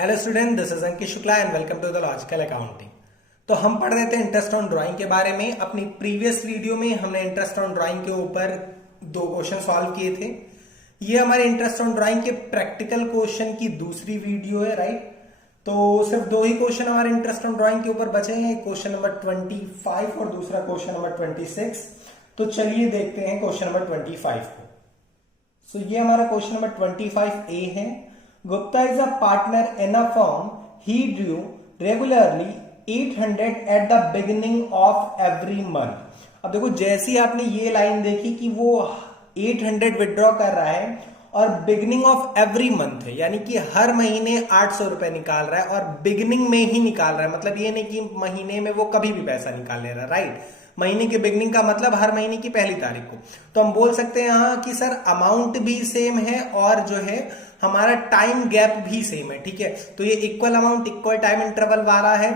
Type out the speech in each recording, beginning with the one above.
Hello student, this is Ankit Shukla and welcome to the logical accounting. तो हम पढ़ रहे थे इंटरेस्ट ऑन ड्राइंग के बारे में। अपनी प्रीवियस वीडियो में हमने इंटरेस्ट ऑन ड्राइंग के ऊपर 2 क्वेश्चन सॉल्व किए थे। ये हमारे इंटरेस्ट ऑन ड्राइंग के प्रैक्टिकल क्वेश्चन की दूसरी वीडियो है, राइट। तो सिर्फ 2 ही क्वेश्चन हमारे इंटरेस्ट ऑन ड्राइंग के ऊपर बचे हैं, क्वेश्चन नंबर 25 और दूसरा क्वेश्चन नंबर 26। तो चलिए देखते हैं क्वेश्चन नंबर 25 को। सो ये हमारा क्वेश्चन नंबर 25A है। Gupta is a partner in a firm. He drew regularly 800 at the beginning of every month. अब देखो, जैसी आपने ये लाइन देखी कि वो 800 विड्रॉ कर रहा है और बिगिनिंग ऑफ एवरी मंथ है, यानी कि हर महीने 800 रुपए निकाल रहा है और बिगिनिंग में ही निकाल रहा है। मतलब ये नहीं कि महीने में वो कभी भी पैसा निकाल ले रहा है, राइट। महीने के बिगनिंग का मतलब हर महीने की पहली तारीख को। तो हम बोल सकते हैं यहां कि सर अमाउंट भी सेम है और जो है हमारा टाइम गैप भी सेम है, ठीक है। तो ये equal amount equal time interval वाला है।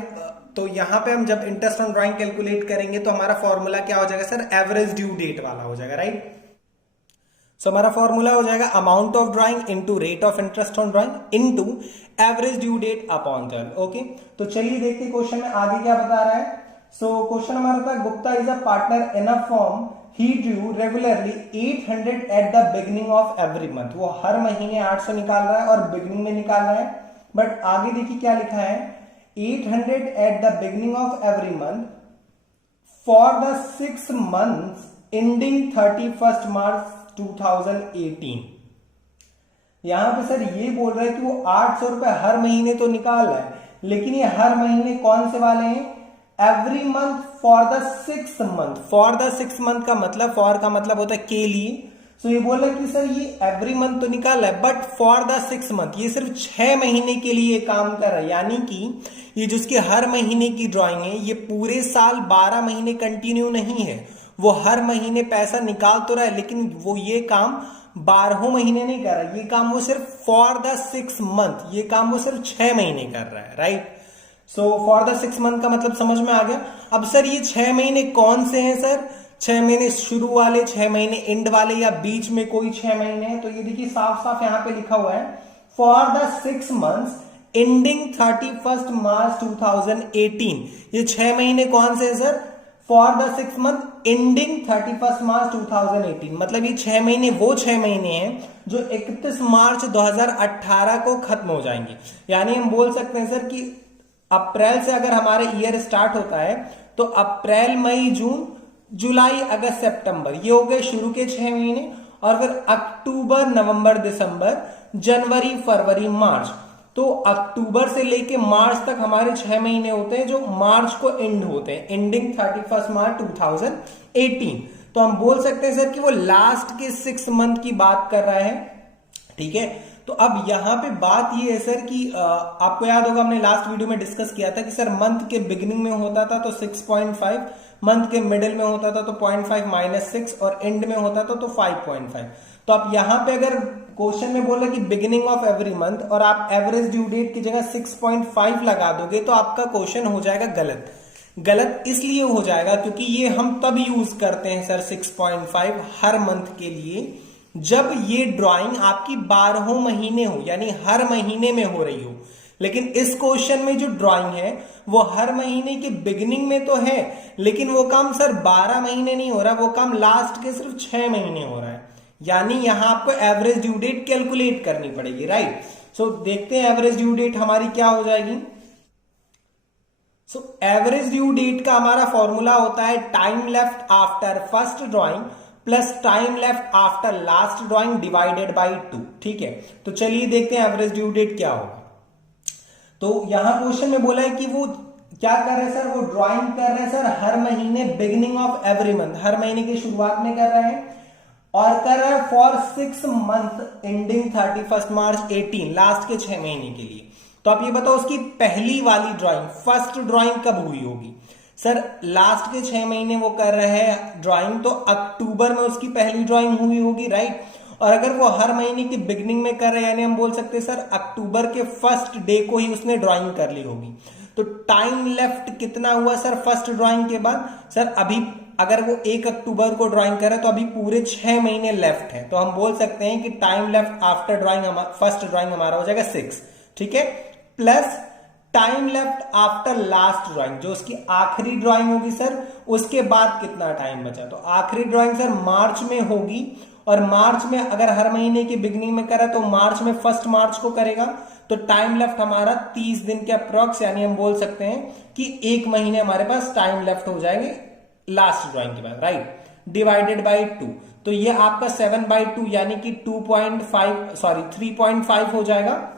तो यहां पे हम जब इंटरेस्ट ऑन ड्राइंग कैलकुलेट करेंगे तो हमारा फॉर्मूला क्या हो जाएगा सर, एवरेज ड्यू डेट वाला हो जाएगा, राइट। सो हमारा फॉर्मूला हो जाएगा amount of drawing into rate of interest on drawing into average due date upon 12। Okay, तो चलिए देखते क्वेश्चन में आगे क्या बता रहा है। सो क्वेश्चन हमारा था, Gupta is a partner in a firm, he drew regularly 800 at the beginning of every month। वो हर महीने 800 निकाल रहा है और बिगनिंग में निकाल रहा है। बट आगे देखिए क्या लिखा है, 800 at the beginning of every month for the 6 months ending 31st March 2018। यहां पे सर ये बोल रहा है कि वो 800 रुपए हर महीने तो निकाल रहा है, लेकिन ये हर महीने कौन से वाले हैं, every month for the 6 month. For the 6 month का मतलब, फॉर का मतलब होता है के लिए। सो ये बोल रहा है कि सर ये एवरी मंथ तो निकाल रहा है बट फॉर द 6 मंथ, ये सिर्फ 6 महीने के लिए काम कर रहा है। यानी कि ये जिसके हर महीने की ड्राइंग है, ये पूरे साल 12 महीने कंटिन्यू नहीं है। वो हर महीने पैसा निकाल तो रहा है, लेकिन वो ये काम 12 महीने नहीं कर रहा है। ये काम वो सिर्फ फॉर द 6 मंथ, ये काम वो सिर्फ 6 महीने कर रहा है, right. So for the 6 month का मतलब समझ में आ गया। अब सर ये 6 महीने कौन से हैं सर, 6 महीने शुरू वाले, 6 महीने एंड वाले, या बीच में कोई 6 महीने हैं। तो ये देखिए साफ साफ यहां पे लिखा हुआ है, for the 6 months ending 31st मार्च 2018। ये 6 महीने कौन से हैं sir, for the 6 month ending 31st मार्च 2018। मतलब ये 6 महीने वो 6 महीने हैं जो 31 मार्च 2018 को खत्म हो जाएंगे। यानी हम बोल सकते हैं सर कि अप्रैल से अगर हमारे ईयर स्टार्ट होता है तो अप्रैल मई जून जुलाई अगस्त सितंबर, ये हो गए शुरू के 6 महीने। और फिर अक्टूबर नवंबर दिसंबर जनवरी फरवरी मार्च, तो अक्टूबर से लेके मार्च तक हमारे 6 महीने होते हैं जो मार्च को एंड होते हैं, एंडिंग 31st मार्च 2018। तो हम बोल सकते हैं सर कि वो लास्ट के 6 मंथ की बात कर रहा है, ठीक है। तो अब यहां पे बात ये है सर कि आपको याद होगा हमने लास्ट वीडियो में डिस्कस किया था कि सर मंथ के बिगिनिंग में होता था तो 6.5, मंथ के मिडिल में होता था तो 0.5 माइनस 6 और एंड में होता था तो 5.5। तो आप यहां पे अगर क्वेश्चन में बोल रहे कि बिगिनिंग ऑफ एवरी मंथ और आप एवरेज ड्यू डेट की जगह 6.5 लगा दोगे तो आपका क्वेश्चन हो जाएगा गलत। गलत इसलिए हो जाएगा क्योंकि ये हम तब यूज करते हैं सर 6.5 हर मंथ के लिए जब ये ड्राइंग आपकी 12 महीने हो, यानी हर महीने में हो रही हो। लेकिन इस क्वेश्चन में जो ड्राइंग है वो हर महीने के बिगिनिंग में तो है, लेकिन वो काम सर 12 महीने नहीं हो रहा, वो काम लास्ट के सिर्फ 6 महीने हो रहा है। यानी यहां आपको एवरेज ड्यू डेट कैलकुलेट करनी पड़ेगी, राइट। सो देखते हैं एवरेज ड्यू डेट हमारी क्या हो जाएगी। सो एवरेज ड्यू डेट का हमारा फॉर्मूला होता है time left after first drawing plus time left after last drawing divided by 2, ठीक है। तो चलिए देखते हैं एवरेज ड्यू डेट क्या होगा। तो यहां क्वेश्चन में बोला है कि वो क्या कर रहे हैं सर, वो ड्राइंग कर रहे हैं सर हर महीने बिगिनिंग ऑफ एवरी मंथ, हर महीने की शुरुआत में कर रहे हैं और कर रहे हैं for 6 month ending 31st March 18, last के 6 महीने के लिए। तो आप ये बताओ उसकी पहली वाली ड्राइंग, फर्स्ट ड्राइंग कब हुई होगी सर, लास्ट के 6 महीने वो कर रहे हैं ड्राइंग तो अक्टूबर में उसकी पहली ड्राइंग हुई होगी, राइट। और अगर वो हर महीने की बिगिनिंग में कर रहे हैं यानी हम बोल सकते हैं सर अक्टूबर के फर्स्ट डे को ही उसने ड्राइंग कर ली होगी। तो टाइम लेफ्ट कितना हुआ सर फर्स्ट ड्राइंग के बाद, सर अभी अगर वो 1 अक्टूबर को ड्राइंग करे तो अभी पूरे 6 महीने लेफ्ट है। तो हम बोल सकते हैं कि time left after drawing first drawing हमारा हो जाएगा 6, ठीक है। Plus time left after last drawing, जो उसकी आखिरी ड्राइंग होगी सर, उसके बाद कितना टाइम बचा। तो आखिरी ड्राइंग सर मार्च में होगी, और मार्च में अगर हर महीने की बिगनिंग में करा तो मार्च में 1 मार्च को करेगा, तो टाइम लेफ्ट हमारा 30 दिन के अप्रॉक्स, यानी हम बोल सकते हैं कि 1 महीने हमारे पास टाइम लेफ्ट हो जाएंगे लास्ट ड्राइंग के बाद, राइट, डिवाइडेड बाई 2। तो ये आपका 7/2 यानी कि 3.5 हो जाएगा।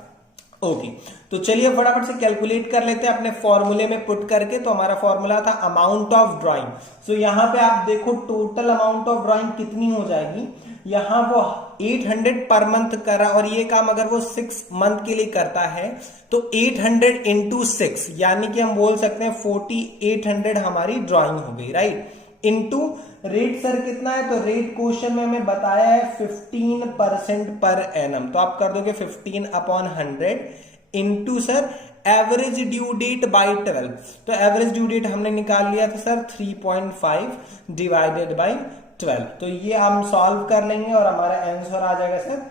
ओके, तो चलिए फटाफट से कैलकुलेट कर लेते हैं अपने फॉर्मूले में पुट करके। तो हमारा फॉर्मूला था अमाउंट ऑफ ड्राइंग। सो यहां पे आप देखो टोटल अमाउंट ऑफ ड्राइंग कितनी हो जाएगी। यहां वो 800 पर मंथ करा, और ये काम अगर वो 6 मंथ के लिए करता है तो 800 इंटू 6, यानी कि हम बोल सकते हैं 4800 हमारी ड्राइंग हो गई, राइट। इंटू रेट सर कितना है, तो रेट क्वेश्चन में हमें बताया है 15% पर एनम, तो आप कर दोगे 15/100 into sir average due date by 12। तो एवरेज ड्यू डेट हमने निकाल लिया था सर 3.5 डिवाइडेड बाई 12। तो ये हम सॉल्व कर लेंगे और हमारा आंसर आ जाएगा sir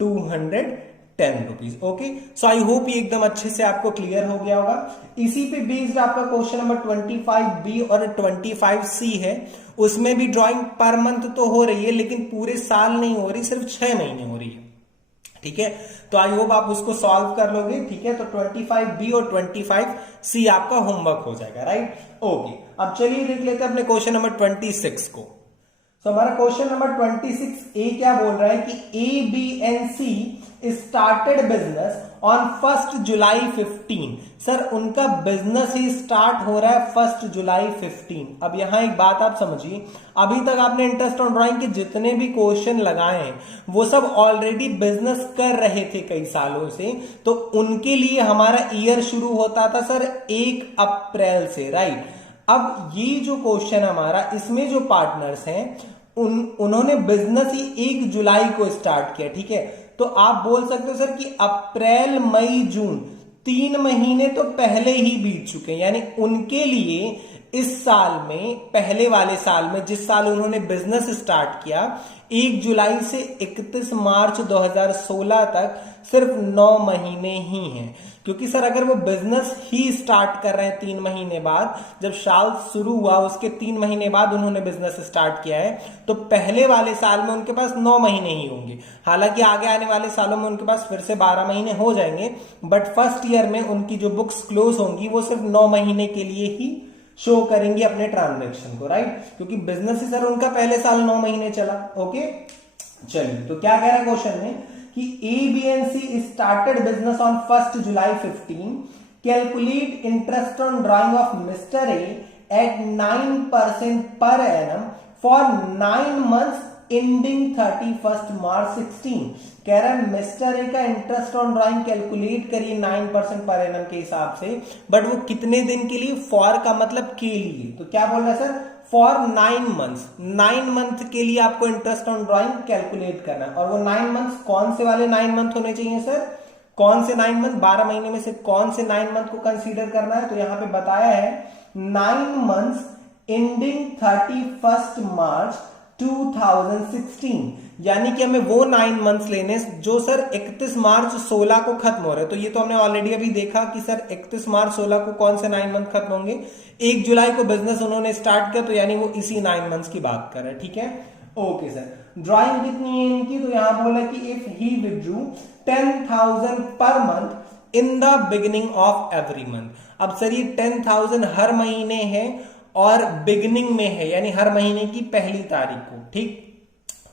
210 rupees. Okay, so I hope ये एकदम अच्छे से आपको क्लियर हो गया होगा। इसी पे बेस्ड आपका क्वेश्चन नंबर 25B और 25C है। उसमें भी ड्राइंग पर मंथ तो हो रही है, लेकिन पूरे साल नहीं हो रही, सिर्फ 6 महीने हो रही है, ठीक है। तो आई होप आप उसको सॉल्व कर लोगे, ठीक है। तो 25B और 25C आपका होमवर्क हो जाएगा, राइट। ओके, अब चलिए देख लेते हैं अपने क्वेश्चन नंबर 26 को। तो हमारा क्वेश्चन नंबर 26A क्या बोल रहा है कि A, B and C started business on 1 July 15। Sir उनका बिजनेस ही स्टार्ट हो रहा है 1 जुलाई 15। अब यहां एक बात आप समझिए, अभी तक आपने इंटरेस्ट ऑन ड्राइंग के जितने भी क्वेश्चन लगाए हैं वो सब ऑलरेडी बिजनेस कर रहे थे कई सालों से, तो उनके लिए हमारा ईयर शुरू होता था सर 1 अप्रैल से, राइट। अब ये जो क्वेश्चन हमारा, इसमें जो पार्टनर्स हैं उन्होंने बिजनेस ही 1 जुलाई को स्टार्ट किया, ठीक है। तो आप बोल सकते हो सर कि अप्रैल मई जून 3 महीने तो पहले ही बीत चुके हैं, यानी उनके लिए इस साल में, पहले वाले साल में जिस साल उन्होंने बिजनेस स्टार्ट किया 1 जुलाई से 31 मार्च 2016 तक सिर्फ 9 महीने ही हैं। क्योंकि सर अगर वो बिजनेस ही स्टार्ट कर रहे हैं 3 महीने बाद, जब साल शुरू हुआ उसके 3 महीने बाद उन्होंने बिजनेस स्टार्ट किया है, तो पहले वाले साल में उनके पास 9 महीने ही होंगे। हालांकि आगे आने वाले सालों में उनके पास फिर से 12 महीने हो जाएंगे, बट फर्स्ट ईयर में उनकी जो बुक्स क्लोज होंगी वो सिर्फ 9 महीने के लिए ही शो करेंगे अपने ट्रांजैक्शन को, राइट। क्योंकि बिजनेस ही सर उनका पहले साल 9 महीने चला। ओके, चलिए तो क्या कह रहा है क्वेश्चन में कि A, B and C started business on 1 July 15. Calculate interest on drawing of Mr. A at 9% per annum for 9 months ending 31st March 16. कह रहा है मिस्टर ए का इंटरेस्ट ऑन ड्राइंग कैलकुलेट करिए 9% पर एनम के हिसाब से, but वो कितने दिन के लिए, फॉर का मतलब के लिए। तो क्या बोल रहा है सर, फॉर 9 मंथ्स, 9 मंथ के लिए आपको इंटरेस्ट ऑन ड्राइंग कैलकुलेट करना है। और वो 9 मंथ्स कौन से वाले 9 मंथ होने चाहिए सर, कौन से 9 मंथ, 12 महीने में से कौन से 9 मंथ को कंसीडर करना है। तो यहां पे बताया है 9 मंथ्स एंडिंग 31 मार्च 2016, यानी कि हमें वो 9 मंथ्स लेने जो सर 31 मार्च 16 को खत्म हो रहे हैं। तो ये तो हमने ऑलरेडी अभी देखा कि सर 31 मार्च 16 को कौन से 9 मंथ खत्म होंगे, 1 जुलाई को बिजनेस उन्होंने स्टार्ट किया, तो यानी वो इसी 9 मंथ्स की बात कर रहे हैं, ठीक है। ओके सर, ड्राइंग कितनी है इनकी, तो यहां बोला कि if he withdrew 10,000 per month in the beginning of every month. अब सर ये 10,000 हर महीने है और बिगिनिंग में है, यानी हर महीने की पहली तारीख को, ठीक।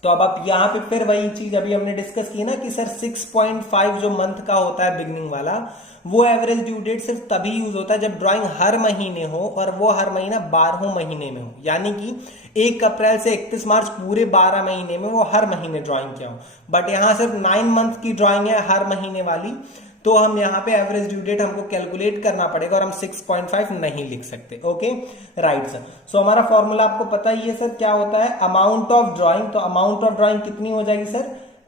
तो अब आप यहां पे फिर वही चीज अभी हमने डिस्कस की ना कि सर 6.5 जो मंथ का होता है बिगिनिंग वाला, वो एवरेज ड्यू डेट सिर्फ तभी यूज होता है जब ड्राइंग हर महीने हो, और वो हर महीना 12 महीने में हो, यानी कि 1 अप्रैल से 31 मार्च पूरे 12 महीने में वो हर महीने ड्राइंग किया हो। बट यहां सिर्फ 9 मंथ की ड्राइंग है हर महीने वाली, तो हम यहाँ पे एवरेज ड्यू डेट हमको कैलकुलेट करना पड़ेगा और हम 6.5 नहीं लिख सकते। Okay, right sir. सो हमारा फॉर्मूला आपको पता ही है सर, क्या होता है, अमाउंट ऑफ ड्राइंग। तो अमाउंट ऑफ ड्राइंग कितनी हो जाएगी सर,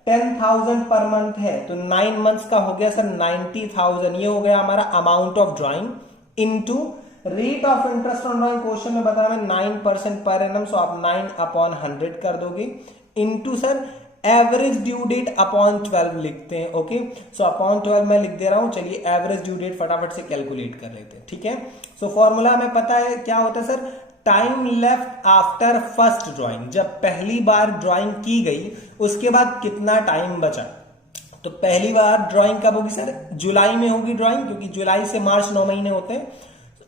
10,000 पर मंथ है, तो 9 मंथ्स का हो गया सर 90,000, ये हो गया हमारा amount of drawing, into rate of interest on drawing question में बताया 9% पर एनम, सो आप 9/100 कर दोगे, into sir average due date upon 12 लिखते हैं। ओके, सो अपॉन 12 मैं लिख दे रहा हूं। चलिए एवरेज ड्यू डेट फटाफट से कैलकुलेट कर लेते हैं। ठीक है, सो फॉर्मूला हमें पता है क्या होता है sir, time left after first drawing. जब पहली बार ड्राइंग की गई उसके बाद कितना टाइम बचा। तो पहली बार ड्राइंग कब होगी सर, जुलाई में होगी ड्राइंग, क्योंकि जुलाई से मार्च 9 महीने होते हैं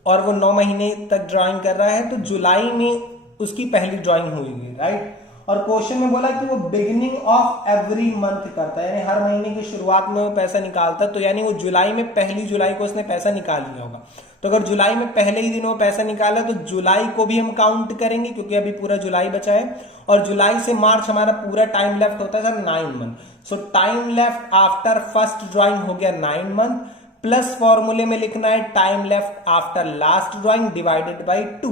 और वो 9 महीने तक ड्राइंग कर रहा है, तो जुलाई में उसकी पहली ड्राइंग हुई, राइट। और क्वेश्चन में बोला कि वो बिगिनिंग ऑफ एवरी मंथ करता है, यानी हर महीने की शुरुआत में वो पैसा निकालता है। तो यानी वो जुलाई में, पहली जुलाई को उसने पैसा निकाल लिया होगा। तो अगर जुलाई में पहले ही दिन वो पैसा निकाला तो जुलाई को भी हम काउंट करेंगे, क्योंकि अभी पूरा जुलाई बचा है। और जुलाई से मार्च हमारा पूरा टाइम लेफ्ट होता है सर 9 मंथ। सो time left after first drawing हो गया 9 मंथ, प्लस फॉर्मूले में लिखना है time left after last drawing divided by 2।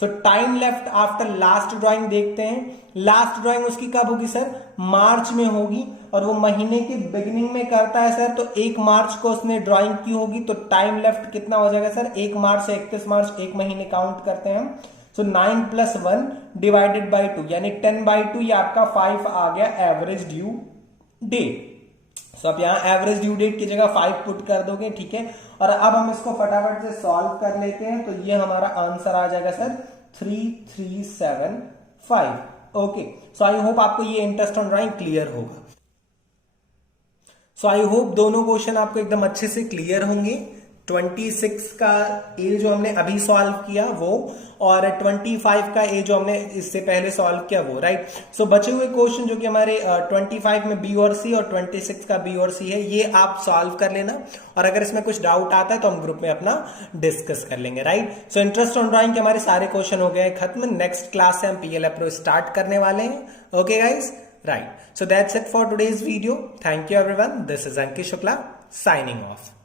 So time left after last drawing देखते हैं। लास्ट ड्राइंग उसकी कब होगी सर, मार्च में होगी, और वो महीने की बिगिनिंग में करता है सर, तो 1 मार्च को उसने ड्राइंग की होगी। तो टाइम लेफ्ट कितना हो जाएगा सर, 1 मार्च से 31 मार्च, 1 महीने काउंट करते हैं हम। सो 9 + 1 डिवाइडेड बाई 2, यानी 10/2, ये आपका 5 आ गया एवरेज ड्यू डेट। सो आप यहां एवरेज ड्यू डेट की जगह 5 पुट कर दोगे। ठीक है, और अब हम इसको फटाफट से सॉल्व कर लेते हैं। तो ये हमारा आंसर आ जाएगा sir 3375। Okay, so I hope आपको ये इंटरेस्ट ऑन ड्राइंग क्लियर होगा। सो आई होप दोनों क्वेश्चन आपको एकदम अच्छे से क्लियर होंगे। 26 का ए जो हमने अभी सॉल्व किया वो, और 25 का ए जो हमने इससे पहले सॉल्व किया वो, राइट। सो बचे हुए क्वेश्चन जो कि हमारे 25 में बी और सी और 26 का बी और सी है, ये आप सॉल्व कर लेना। और अगर इसमें कुछ डाउट आता है तो हम ग्रुप में अपना डिस्कस कर लेंगे, right. So interest on drawing के हमारे सारे क्वेश्चन हो गए खत्म। नेक्स्ट क्लास से हम पीएल अप्रोच स्टार्ट करने वाले हैं। Okay guys, right, so that's it for today's video. Thank you everyone. This is Ankit Shukla signing off.